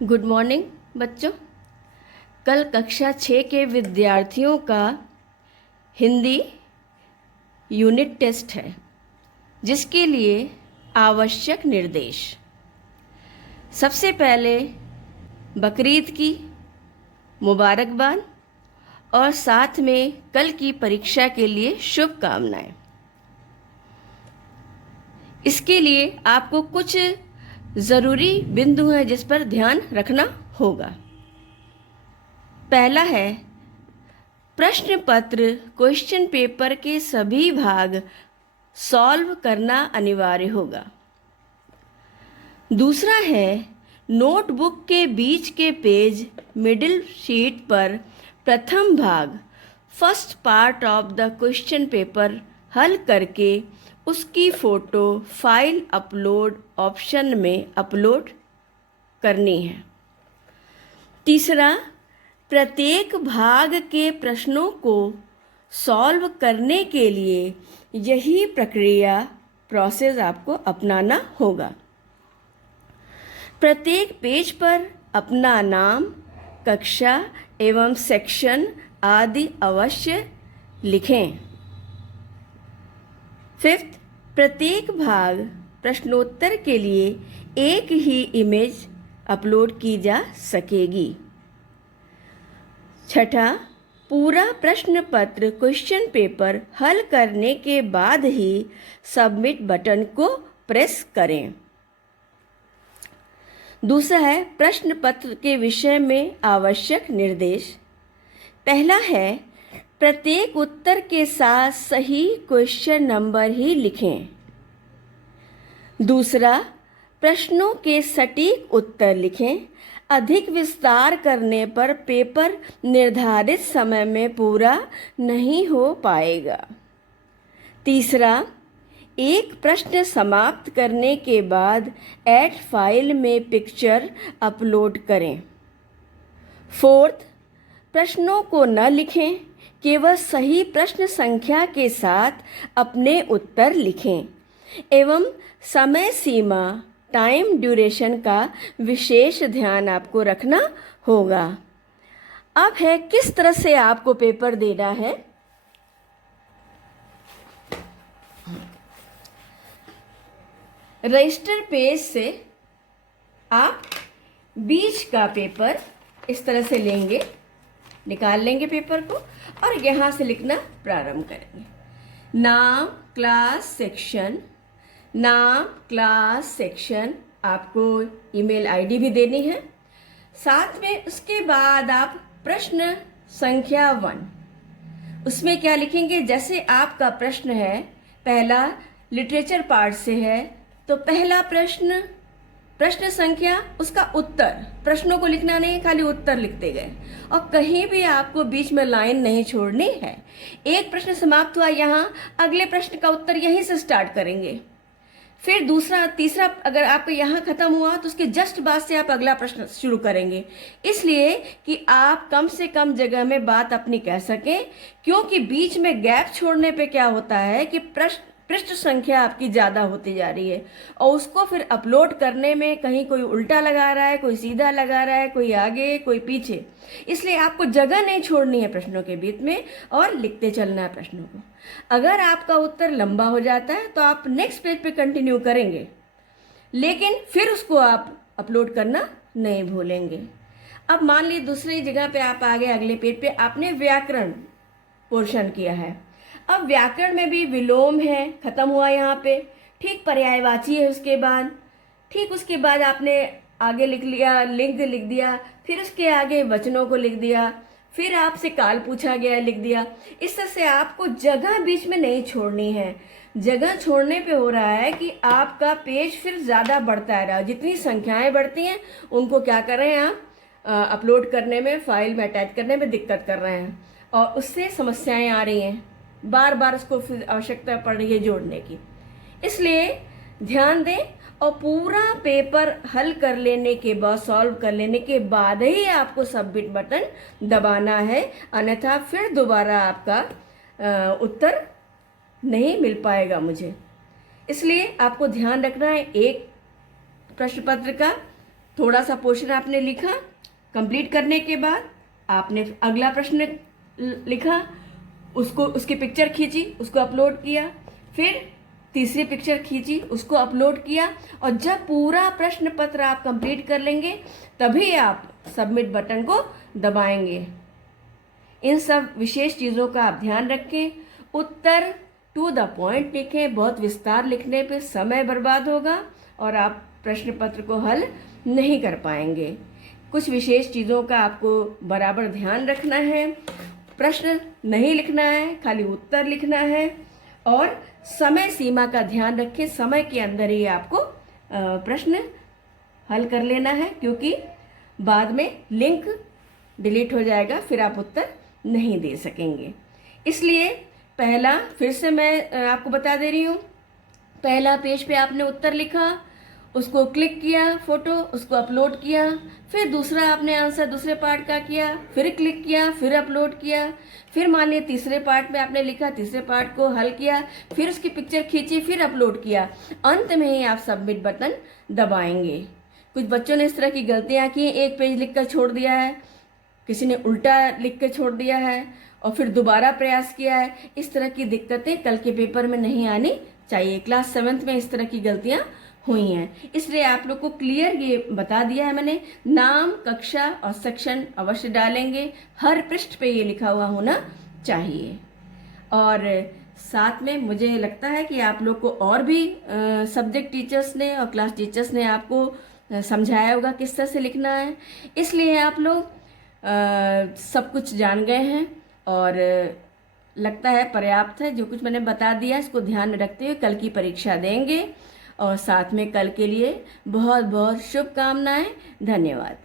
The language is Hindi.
गुड मॉर्निंग बच्चों। कल कक्षा 6 के विद्यार्थियों का हिंदी यूनिट टेस्ट है, जिसके लिए आवश्यक निर्देश। सबसे पहले बकरीद की मुबारकबाद और साथ में कल की परीक्षा के लिए शुभकामनाएं। इसके लिए आपको कुछ ज़रूरी बिंदु हैं जिस पर ध्यान रखना होगा। पहला है, प्रश्न पत्र क्वेश्चन पेपर के सभी भाग सॉल्व करना अनिवार्य होगा। दूसरा है, नोटबुक के बीच के पेज मिडिल शीट पर प्रथम भाग first part of the question paper हल करके उसकी फ़ोटो फाइल अपलोड ऑप्शन में अपलोड करनी है। तीसरा, प्रत्येक भाग के प्रश्नों को सॉल्व करने के लिए यही प्रोसेस आपको अपनाना होगा। प्रत्येक पेज पर अपना नाम, कक्षा एवं सेक्शन आदि अवश्य लिखें। फिफ्थ, प्रत्येक भाग प्रश्नोत्तर के लिए एक ही इमेज अपलोड की जा सकेगी। छठा, पूरा प्रश्न पत्र क्वेश्चन पेपर हल करने के बाद ही सबमिट बटन को प्रेस करें। दूसरा है, प्रश्न पत्र के विषय में आवश्यक निर्देश। पहला है, प्रत्येक उत्तर के साथ सही क्वेश्चन नंबर ही लिखें। दूसरा, प्रश्नों के सटीक उत्तर लिखें। अधिक विस्तार करने पर पेपर निर्धारित समय में पूरा नहीं हो पाएगा। तीसरा, एक प्रश्न समाप्त करने के बाद ऐड फाइल में पिक्चर अपलोड करें। फोर्थ, प्रश्नों को न लिखें, केवल सही प्रश्न संख्या के साथ अपने उत्तर लिखें एवं समय सीमा टाइम ड्यूरेशन का विशेष ध्यान आपको रखना होगा। अब है किस तरह से आपको पेपर देना है। रजिस्टर पेज से आप बीच का पेपर इस तरह से लेंगे, निकाल लेंगे पेपर को और यहाँ से लिखना प्रारंभ करेंगे। नाम, क्लास, सेक्शन, नाम, क्लास, सेक्शन, आपको ईमेल आईडी भी देनी है। साथ में उसके बाद आप प्रश्न संख्या 1 उसमें क्या लिखेंगे। जैसे आपका प्रश्न है, पहला लिटरेचर पार्ट से है, तो पहला प्रश्न, प्रश्न संख्या, उसका उत्तर। प्रश्नों को लिखना नहीं, खाली उत्तर लिखते गए और कहीं भी आपको बीच में लाइन नहीं छोड़नी है। एक प्रश्न समाप्त हुआ, यहाँ अगले प्रश्न का उत्तर यहीं से स्टार्ट करेंगे। फिर दूसरा, तीसरा अगर आपका यहाँ खत्म हुआ तो उसके जस्ट बाद से आप अगला प्रश्न शुरू करेंगे, इसलिए कि आप कम से कम जगह में बात अपनी कह सकें। क्योंकि बीच में गैप छोड़ने पे क्या होता है कि पृष्ठ संख्या आपकी ज़्यादा होती जा रही है और उसको फिर अपलोड करने में कहीं कोई उल्टा लगा रहा है, कोई सीधा लगा रहा है, कोई आगे कोई पीछे, इसलिए आपको जगह नहीं छोड़नी है प्रश्नों के बीच में और लिखते चलना है प्रश्नों को। अगर आपका उत्तर लंबा हो जाता है तो आप नेक्स्ट पेज पे कंटिन्यू करेंगे, लेकिन फिर उसको आप अपलोड करना नहीं भूलेंगे। अब मान लीजिए दूसरी जगह पे आप आ गए, अगले पेज पे आपने व्याकरण पोर्शन किया है। अब व्याकरण में भी विलोम है, खत्म हुआ यहाँ पे, ठीक, पर्यायवाची है उसके बाद, ठीक, उसके बाद आपने आगे लिख लिया, लिंग लिख दिया, फिर उसके आगे वचनों को लिख दिया, फिर आपसे काल पूछा गया, लिख दिया। इस तरह से आपको जगह बीच में नहीं छोड़नी है। जगह छोड़ने पे हो रहा है कि आपका पेज फिर ज़्यादा बढ़ता है रहा, जितनी संख्याएं बढ़ती हैं उनको क्या कर रहे हैं आप अपलोड करने में, फाइल में अटैच करने में दिक्कत कर रहे हैं और उससे समस्याएं आ रही हैं, बार बार उसको फिर आवश्यकता पड़ रही है जोड़ने की। इसलिए ध्यान दें और पूरा पेपर हल कर लेने के बाद, सॉल्व कर लेने के बाद ही आपको सबमिट बटन दबाना है, अन्यथा फिर दोबारा आपका उत्तर नहीं मिल पाएगा मुझे। इसलिए आपको ध्यान रखना है, एक प्रश्न पत्र का थोड़ा सा पोर्शन आपने लिखा, कंप्लीट करने के बाद आपने अगला प्रश्न लिखा, उसको उसकी पिक्चर खींची, उसको अपलोड किया, फिर तीसरी पिक्चर खींची, उसको अपलोड किया, और जब पूरा प्रश्न पत्र आप कंप्लीट कर लेंगे तभी आप सबमिट बटन को दबाएंगे। इन सब विशेष चीज़ों का आप ध्यान रखें। उत्तर टू द पॉइंट लिखें, बहुत विस्तार लिखने पे समय बर्बाद होगा और आप प्रश्न पत्र को हल नहीं कर पाएंगे। कुछ विशेष चीज़ों का आपको बराबर ध्यान रखना है। प्रश्न नहीं लिखना है, खाली उत्तर लिखना है, और समय सीमा का ध्यान रखें। समय के अंदर ही आपको प्रश्न हल कर लेना है, क्योंकि बाद में लिंक डिलीट हो जाएगा, फिर आप उत्तर नहीं दे सकेंगे। इसलिए पहला, फिर से मैं आपको बता दे रही हूँ, पहला पेज पे आपने उत्तर लिखा, उसको क्लिक किया फोटो, उसको अपलोड किया, फिर दूसरा आपने आंसर दूसरे पार्ट का किया, फिर क्लिक किया, फिर अपलोड किया, फिर मान लिया तीसरे पार्ट में आपने लिखा, तीसरे पार्ट को हल किया, फिर उसकी पिक्चर खींची, फिर अपलोड किया, अंत में ही आप सबमिट बटन दबाएंगे। कुछ बच्चों ने इस तरह की गलतियां की, एक पेज लिखकर छोड़ दिया है, किसी ने उल्टा लिख कर छोड़ दिया है और फिर दोबारा प्रयास किया है। इस तरह की दिक्कतें कल के पेपर में नहीं आनी चाहिए। क्लास 7th में इस तरह की गलतियां हुई हैं, इसलिए आप लोग को क्लियर ये बता दिया है मैंने। नाम, कक्षा और सेक्शन अवश्य डालेंगे, हर पृष्ठ पे ये लिखा हुआ होना चाहिए। और साथ में मुझे लगता है कि आप लोग को और भी सब्जेक्ट टीचर्स ने और क्लास टीचर्स ने आपको समझाया होगा किस तरह से लिखना है, इसलिए आप लोग सब कुछ जान गए हैं और लगता है पर्याप्त है। जो कुछ मैंने बता दिया इसको ध्यान में रखते हुए कल की परीक्षा देंगे, और साथ में कल के लिए बहुत बहुत शुभकामनाएं। धन्यवाद।